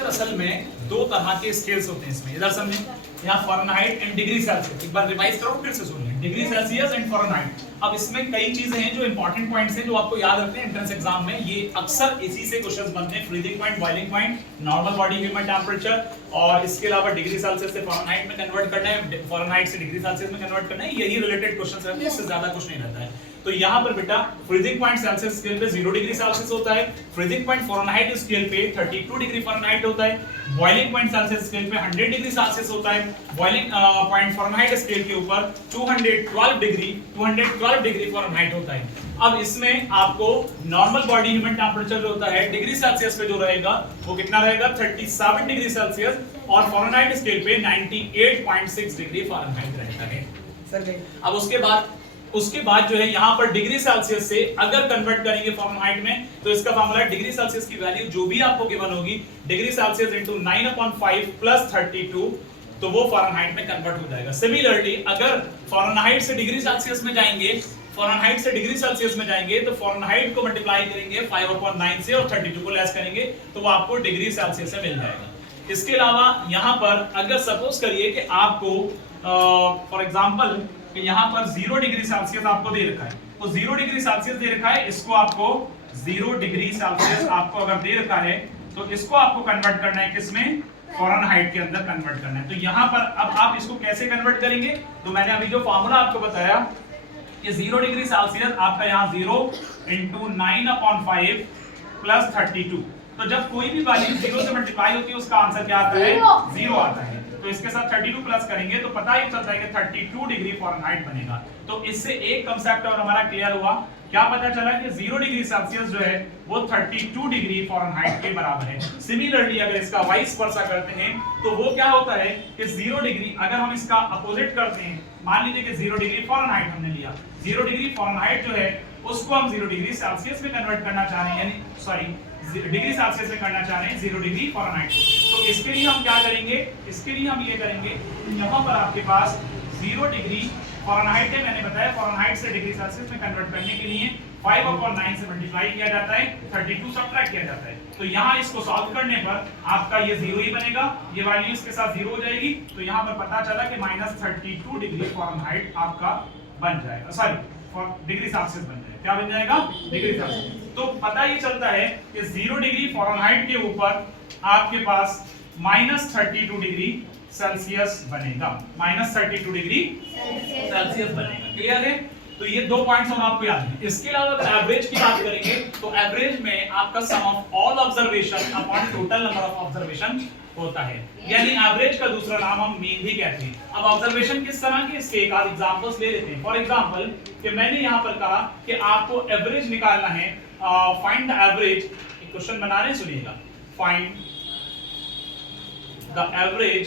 असल में दो तरह के स्केल्स होते हैं इसमें, इधर समझें, यहाँ फ़ारेनहाइट एंड डिग्री सेल्सियस। एक बार रिवाइज करो फिर से सुन लें, डिग्री सेल्सियस एंड फ़ारेनहाइट। अब इसमें कई चीजें हैं जो इंपॉर्टेंट पॉइंट्स हैं जो आपको याद रखते हैं एंट्रेंस एग्जाम में। ये अक्सर इसी से क्वेश्चंस बनते हैं, freezing point, boiling point, normal body human temperature, और इसके अलावा डिग्री सेल्सियस से फ़ारेनहाइट में कन्वर्ट करना है, फ़ारेनहाइट से डिग्री सेल्सियस में कन्वर्ट करना है। यही रिलेटेड क्वेश्चंस रहते हैं, इससे ज्यादा कुछ नहीं रहता है। तो यहाँ पर बेटा फ्रीजिंग पॉइंट सेल्सियस स्केल पे 0 डिग्री सेल्सियस होता है, फ्रीजिंग पॉइंट फ़ारेनहाइट स्केल पे 32 डिग्री फ़ारेनहाइट होता है, बॉइलिंग पॉइंट सेल्सियस स्केल पे 100 डिग्री सेल्सियस होता है, बॉइलिंग पॉइंट फ़ारेनहाइट स्केल के ऊपर 212 डिग्री फ़ारेनहाइट होता है। अब इसमें आपको नॉर्मल बॉडी ह्यूमन टेम्परेचर जो होता है डिग्री सेल्सियस पे जो रहेगा वो कितना रहेगा 37 डिग्री सेल्सियस, और फ़ारेनहाइट स्केल पे 98.6 डिग्री फ़ारेनहाइट रहता है। अब उसके बाद जो है यहाँ पर डिग्री सेल्सियस से अगर कन्वर्ट करेंगे फ़ारेनहाइट में तो इसका फार्मूला है डिग्री सेल्सियस की वैल्यू जो भी आपको गिवन होगी, डिग्री सेल्सियस इनटू 9/5 प्लस 32, तो वो फ़ारेनहाइट में कन्वर्ट हो जाएगा। सिमिलरली अगर फ़ारेनहाइट से डिग्री सेल्सियस में जाएंगे, फ़ारेनहाइट से डिग्री सेल्सियस में जाएंगे तो फ़ारेनहाइट को मल्टीप्लाई करेंगे 5/9 से और 32 को लेस करेंगे तो वो आपको डिग्री सेल्सियस से मिल जाएगा। इसके अलावा यहाँ पर अगर सपोज करिए कि आपको फॉर एग्जांपल कि यहाँ पर 0 डिग्री सेल्सियस आपको दे रखा है, तो 0 डिग्री सेल्सियस दे रखा है, इसको आपको 0 डिग्री सेल्सियस आपको अगर दे रखा है तो इसको आपको कन्वर्ट करना है किसमें, फ़ारेनहाइट के अंदर कन्वर्ट करना है। तो यहाँ पर अब आप इसको कैसे कन्वर्ट करेंगे, तो मैंने अभी जो फार्मूला आपको बताया कि 0 डिग्री सेल्सियस आपका यहाँ 0 इंटू 9/5 प्लस 32, तो जब कोई भी वैल्यू 0 से मल्टीप्लाई होती है उसका आंसर क्या आता है, 0 आता है। तो इसके साथ 32 प्लस करेंगे तो पता ही चलता है कि 32 डिग्री फ़ारेनहाइट बनेगा। तो इससे एक कांसेप्ट और हमारा क्लियर हुआ, क्या पता चला कि 0 डिग्री सेल्सियस जो है वो 32 डिग्री फ़ारेनहाइट के बराबर है। सिमिलरली अगर इसका वाइस वर्सा करते हैं तो वो क्या होता है कि 0 डिग्री अगर हम इसका अपोजिट करते हैं, मान लीजिए कि 0 डिग्री फ़ारेनहाइट हमने लिया, 0 डिग्री फ़ारेनहाइट जो है उसको हम 0 डिग्री सेल्सियस में कन्वर्ट करना चाह रहे हैं, यानी सॉरी डिग्री सेल्सियस में करना चाह रहे हैं 0 डिग्री फ़ारेनहाइट। तो इसके लिए हम क्या करेंगे, इसके लिए हम ये करेंगे, यहाँ पर आपके पास 0 डिग्री फ़ारेनहाइट है, मैंने बताया फ़ारेनहाइट से डिग्री सेल्सियस में कन्वर्ट करने के लिए 5/9 से मल्टीप्लाई किया जाता है, 32 सब्ट्रैक्ट किया जाता है। तो यहाँ इसको सॉल्व करने पर आपका ये 0 ही बनेगा, ये वैल्यू इसके साथ 0 हो जाएगी, तो यहाँ पर पता चला कि -32 डिग्री फ़ारेनहाइट आपका बन जाएगा, सॉरी डिग्री सेल्सियस बन जाएगा। क्या बन जाएगा, डिग्री सेल्सियस। तो पता ही चलता है कि 0 डिग्री फ़ारेनहाइट के ऊपर आपके पास -32 डिग्री सेल्सियस बनेगा, -32 डिग्री सेल्सियस बनेगा। क्लियर है? तो ये दो पॉइंट्स हम आपको याद हैं। इसके अलावा अगर एवरेज की बात करेंगे तो एवरेज में आपका sum of all observation upon total number of observation होता है, यानी एवरेज का दूसरा नाम हम मीन भी कहते हैं। अब ऑब्जर्वेशन किस तरह के, इसके एक आध एग्जांपल्स ले लेते हैं। फॉर एग्जांपल कि मैंने यहाँ पर कहा कि आपको एवरेज निकालना है, फाइंड द एवरेज, क्वेश्चन बना रहे हैं, सुनिएगा, find the average,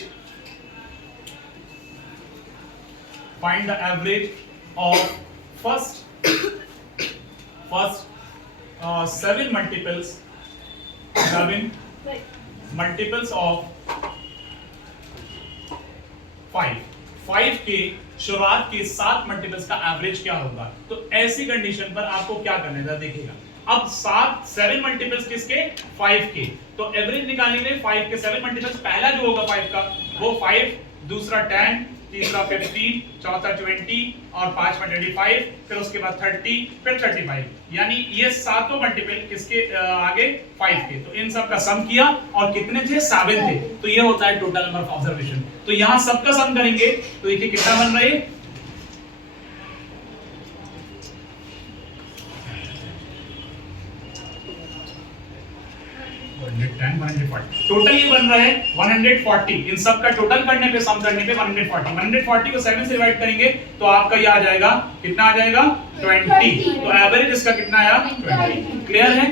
find the average of first 7 multiples of 5 के शुरुआत के 7 मल्टीपल्स का एवरेज क्या होगा। तो ऐसी कंडीशन पर आपको क्या करना है, देखिएगा। अब 7 मल्टीपल्स किसके, 5 के, तो एवरेज निकालने के लिए 5 के 7 मल्टीपल्स, पहला जो होगा 5 का वो 5, दूसरा 10, तीसरा 15, चौथा 20 और पांचवा 25, फिर उसके बाद 30, फिर 35, यानी ये सातों मल्टीपल किसके आगे 5 के। तो इन सब का सम किया और कितने थे, 7 थे, तो ये होता है टोटल नंबर ऑफ ऑब्जर्वेशन। तो यहाँ सबका सम करेंगे तो देखिए कितना बन रहा है, टोटल ये बन रहा है 140। इन सब का टोटल करने पे, सम करने पे 140 को 7 से डिवाइड करेंगे तो आपका ये आ जाएगा, कितना आ जाएगा, 20। तो एवरेज इसका कितना आया, 20। क्लियर है?